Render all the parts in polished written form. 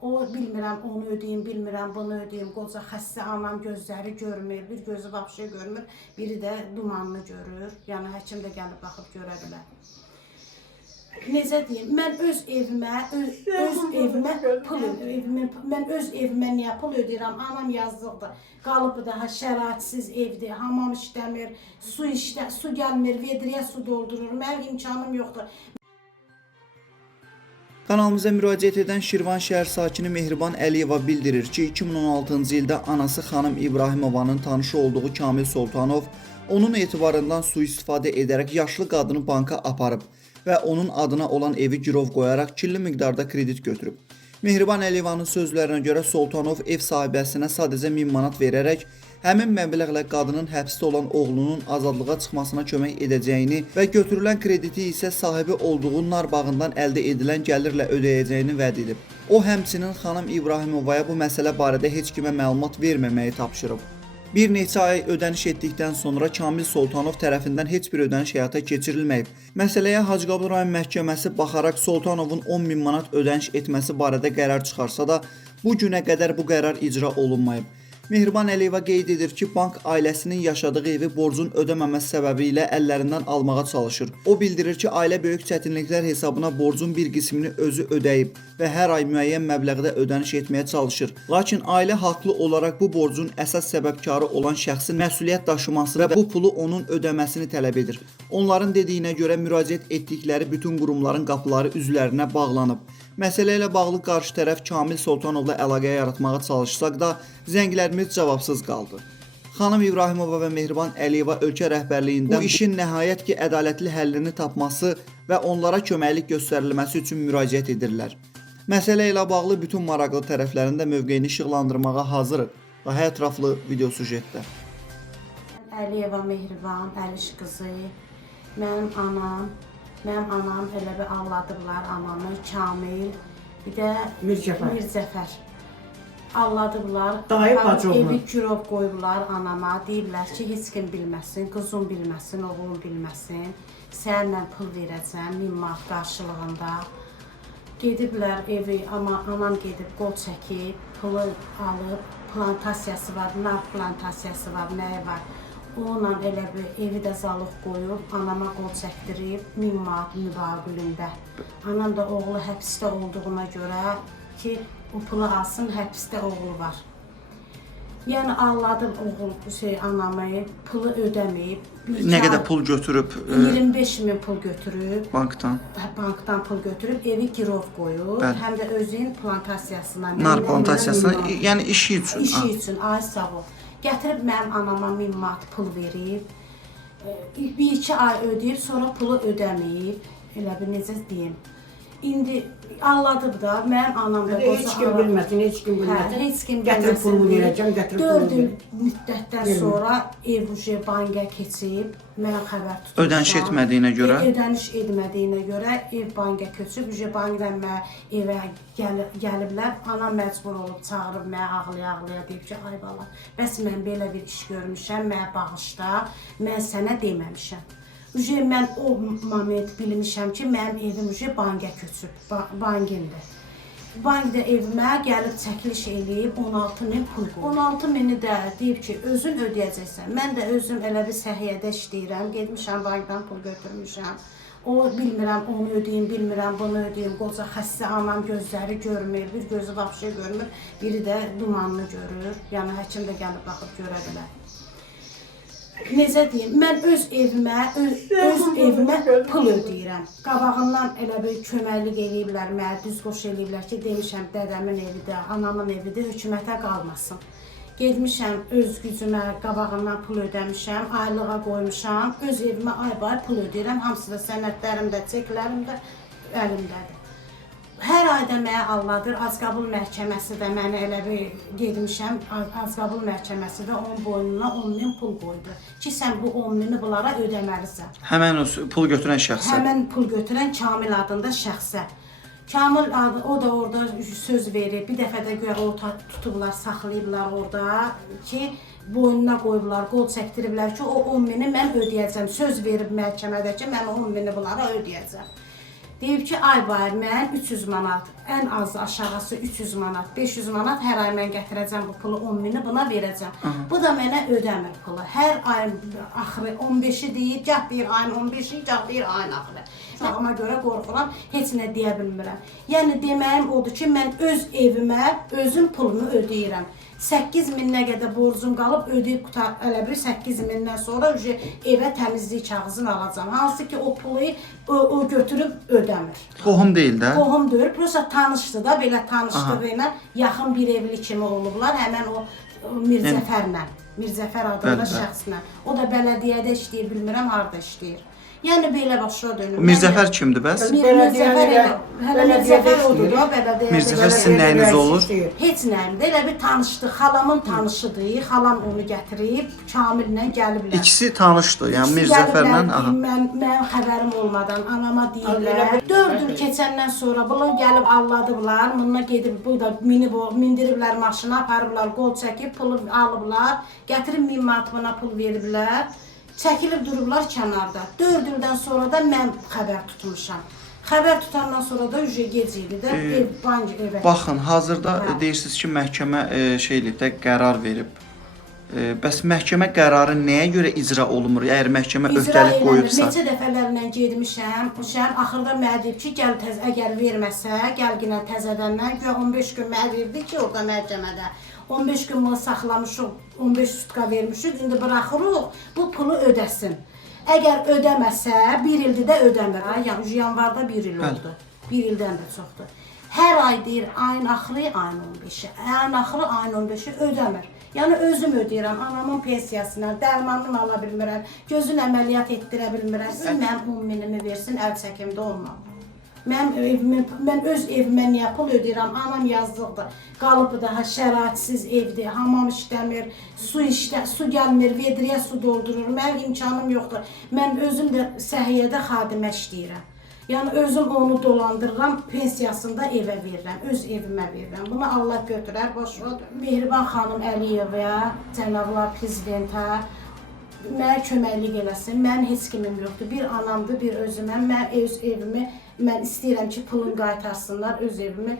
O bilmirəm, onu ödəyim, bilmirəm, bunu ödəyim. Qoca xəstə anam gözləri görmür, bir gözü vapşe görmür, biri də dumanlı görür. Yəni həkim də gəlib baxıb görə bilər. Necə deyim, mən öz evimə niyə pul ödəyirəm? Anam yazdıqdır. Qalıb daha şəraitsiz evdir, hamam işləmir, su gəlmir, vedriyə su doldurur. Mənim imkanım yoxdur. Kanalımıza müraciət edən Şirvan şəhər sakini Mehriban Əliyeva bildirir ki, 2016-cı ildə anası xanım İbrahimovanın tanışı olduğu Kamil Soltanov onun etibarından sui-istifadə edərək yaşlı qadını banka aparıb və onun adına olan evi girov qoyaraq killi miqdarda kredit götürüb. Mehriban Əliyevanın sözlərinə görə Soltanov ev sahibəsinə sadəcə 1000 manat verərək həmin məbləğlə qadının həbsdə olan oğlunun azadlığa çıxmasına kömək edəcəyini və götürülən krediti isə sahibi olduğu nar bağından əldə edilən gəlirlə ödəyəcəyini vəd edib. O həmçinin xanım İbrahimovaya bu məsələ barədə heç kimə məlumat verməməyi tapşırıb. Bir neçə ay ödəniş etdikdən sonra Kamil Soltanov tərəfindən heç bir ödəniş həyata keçirilməyib. Məsələyə Hacıqabul rayon məhkəməsi baxaraq Soltanovun 10.000 manat ödəniş etməsi barədə qərar çıxarsa da, bu günə qədər bu qərar icra olunmayıb. Mehriban Əliyeva qeyd edir ki, bank ailəsinin yaşadığı evi borcun ödəməməsi səbəbilə əllərindən almağa çalışır. O bildirir ki, ailə böyük çətinliklər hesabına borcun bir qismini özü ödəyib və hər ay müəyyən məbləğdə ödəniş etməyə çalışır. Lakin ailə haqlı olaraq bu borcun əsas səbəbkarı olan şəxsin məsuliyyət daşıması və bu pulu onun ödəməsini tələb edir. Onların dediyinə görə müraciət etdikləri bütün qurumların qapıları üzlərinə bağlanıb. Məsələ ilə bağlı qarşı tərəf Kamil Soltanovla əlaqə yaratmağa çalışsaq da, zənglərimiz cavabsız qaldı. Xanım İbrahimova və Mehriban Əliyeva ölkə rəhbərliyindən bu işin nəhayət ki, ədalətli həllini tapması və onlara köməklik göstərilməsi üçün müraciət edirlər. Məsələ ilə bağlı bütün maraqlı tərəflərin də mövqeyini işıqlandırmağa hazırıq. Daha ətraflı video sujetdə. Əliyeva Mehriban, Əliş qızı, mənim anam elə bir alladıblar anamı, Kamil, bir də Mirzəfər. Alladıblar, evi girov qoyublar anama, deyiblər ki, heç kim bilməsin, qızım bilməsin, oğlum bilməsin, sənlə pul verəcəm, 1000 manat qarşılığında. Gediblər evi, amma anam gedib qol çəkib, pulu alıb, plantasiyası var, nar plantasiyası var, nəyi var. Onunla elə bir evi də zalıq qoyub, anama qol çəkdirib, 1000 manat müqabilində. Anam da oğlu həbsdə olduğuna görə ki, o pulu alsın, həbsdə oğlu var. Yəni ağladım anamı, pulu ödəməyib. Nə qədər pul götürüb? 25.000 pul götürüb. Bankdan. Bankdan pul götürüb, evi girov qoyub, həm də özünün plantasiyasına. Nar plantasiyasına, yəni işi üçün. İşi üçün, ay sağ ol. Gətirib mənim anama 1000 manat pul verib, 1-2 ay ödəyib, sonra pulu ödəməyib, elə bir necə deyim. İndi ağladıb da, mənim anam da heç kim bilməsin, heç kim bilməsin. Heç kim Gətirib pulu verəcəm, gətirib pulu 4 il müddətdən sonra ev banka keçib, mən xəbər tutmuşam. Ödəniş etmədiyinə görə? Ödəniş etmədiyinə görə ev banka köçüb, bankdan mənə evə gəliblər. Anam məcbur olub, çağırıb mənə ağlaya-ağlaya deyib ki, ay bala, bəs mən belə bir iş görmüşəm, mənə bağışla, mən sənə deməmişəm. Mən o moment bilmişəm ki, mənim evim banka köçüb, bankimdir. Bankda evimə gəlib çəkiliş eləyib 16.000 pul qoyub. 16.000-i də deyib ki, özün ödəyəcəksən. Mən də özüm elə bir səhiyyədə işləyirəm, getmişəm bankdan pul götürmüşəm. O bilmirəm, onu ödəyim, bilmirəm, bunu ödəyim. Qoca xəstə anam gözləri görmür, bir gözü vapşe görmür, biri də dumanlı görür. Yəni həkim də gəlib baxıb görə bilər. Necə deyim, mən öz evimə pul ödəyirəm. Qabağından elə bir köməklik eləyiblər, mənə düz qoş eləyiblər ki, demişəm dədəmin evidir, anamın evidir, hökumətə qalmasın. Gedmişəm, öz gücümə qabağından pul ödəmişəm, aylığa qoymuşam, öz evimə ay-bay pul ödəyirəm, hamısı da sənədlərim də, çeklərim də əlimdədir. Hər ayda mənə alladır, Azqabul məhkəməsi də mənə elə bir gedmişəm, Azqabul məhkəməsi də onun boynuna 10.000 pul qoydu ki, sən bu 10.000-i bunlara ödəməlisən. Həmən o pul götürən şəxsə? Həmən pul götürən Kamil adında şəxsə. Kamil adı, o da orada söz verir, bir dəfə də görə tutublar, saxlayıblar orada ki, boynuna qoyublar, qol çəkdiriblər ki, o 10.000-i mən ödəyəcəm. Söz verib məhkəmədə ki, mən 10.000-i bunlara ödəyəcəm. Deyib ki, ay bayır mən 300 manat, ən az aşağısı 300 manat, 500 manat hər ay mən gətirəcəm bu pulu, 10 mini buna verəcəm. Bu da mənə ödəmir pulu. Hər ayın axırı 15-i deyir, gah deyir ayın 15-i, gah deyir ayın axırı. Sağıma görə qorxuram, heç nə deyə bilmirəm. Yəni deməyim odur ki, mən öz evimə, özüm pulumu ödəyirəm. 8 mindən qədər borcum qalıb, ödəyib elə bir 8 mindən sonra evə təmizlik kağızını alacam. Hansı ki, o pulu o götürüb ödəmir. Qohum deyil də. Qohum deyil, prosta tanışdı da, belə tanışdığı ilə yaxın bir evli kimi olublar, həmən o Mirzəfərlə, Mirzəfər adında şəxslə. O da bələdiyyədə işləyir, bilmirəm, harada işləyir. Yəni belə başa dönür. Mirzəfər kimdir bəs? Mirzəfər odur da, bələdiyyədə. Mirzəfər sizin nəyiniz olur? Heç nəyimdir, elə bir tanışdı, xalamın tanışıdır, xalam onu gətirib, Kamillə gəliblər. İkisi tanışdır, yəni Mirzəfərlə. Mənim xəbərim olmadan anama deyirlər. 4 il keçəndən sonra bunu gəlib alladıblar, bununla gedib, bu da mindiriblər maşına, aparıblar, qol çəkib, pulu alıblar, gətirib 1000 manat buna pul veriblər. Çəkilib durublar kənarda. 4 ildən sonra da mən xəbər tutmuşam. Xəbər tutandan sonra da gec idi də bank evə. Baxın, hazırda deyirsiniz ki, məhkəmə şeylikdə qərar verib. Bəs məhkəmə qərarı nəyə görə icra olunmur? Əgər məhkəmə öhdəlik qoyubsa. Neçə dəfələrlə getmişəm, axırda mənə deyib ki, gəl əgər verməsə, gəl yenə təzədəndən, 15 gün mənə verdi ki, orada məhkəmədə. 15 gün bunu saxlamışıq, 15 sutka vermişik, indi buraxırıq, bu pulu ödəsin. Əgər ödəməsə, 1 ildir də ödəmir. Yəni, yanvarda 1 il oldu. 1 ildən də çoxdur. Hər ay deyir, ayın axırı, ayın 15-i. Ayın axırı, ayın 15-i ödəmir. Yəni, özüm ödəyirəm, anamın pensiyasına, dərmanını ala bilmirəm, gözün əməliyyat etdirə bilmirəm. Mənim 10 minimi versin, əl çəkimdə olmam. Mən öz evimə niyə pul ödəyirəm? Anam yazdıqdır. Qalıb daha şəraitsiz evdir, hamam işləmir, su gəlmir, vedriyə su doldurur. Mənim imkanım yoxdur. Mən özüm də səhiyyədə xadimə işləyirəm. Yəni özüm onu dolandırıram, pensiyasında evə verirəm, öz evimə verirəm. Bunu Allah götürər, boşver. Mehriban xanım Əliyevə, cənablar prezidentə mənə köməklik eləsin. Mənim heç kimim yoxdur. Bir anamdır, bir özümə. Mən öz evimi, mən istəyirəm ki, pulun qaytarsınlar, öz evimi.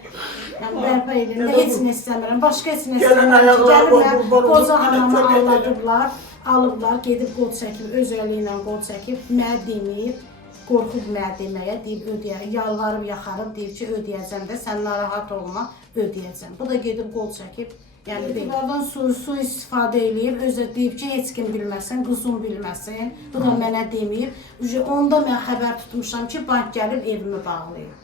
Yəni, bərpa edin də heç nə istəmirəm. Başqa heç nə istəmirəm. Gəlirlər, qoca anamı alladıblar, alıblar, gedib qol çəkib, öz əli ilə qol çəkib, mənə deməyib, qorxub mənə deməyə, deyib ödəyəcəm, yalvarıb, yaxarıb, deyib ki, ödəyəcəm də, sən narahat olma, ödəyəcəm. Bu da gedib qol çəkib, yəni bunlardan su istifadə eləyib, özü deyib ki, heç kim bilməsin, qızım bilməsin, bu da mənə deməyib. Onda mən xəbər tutmuşam ki, bank gəlib evimi bağlayıb.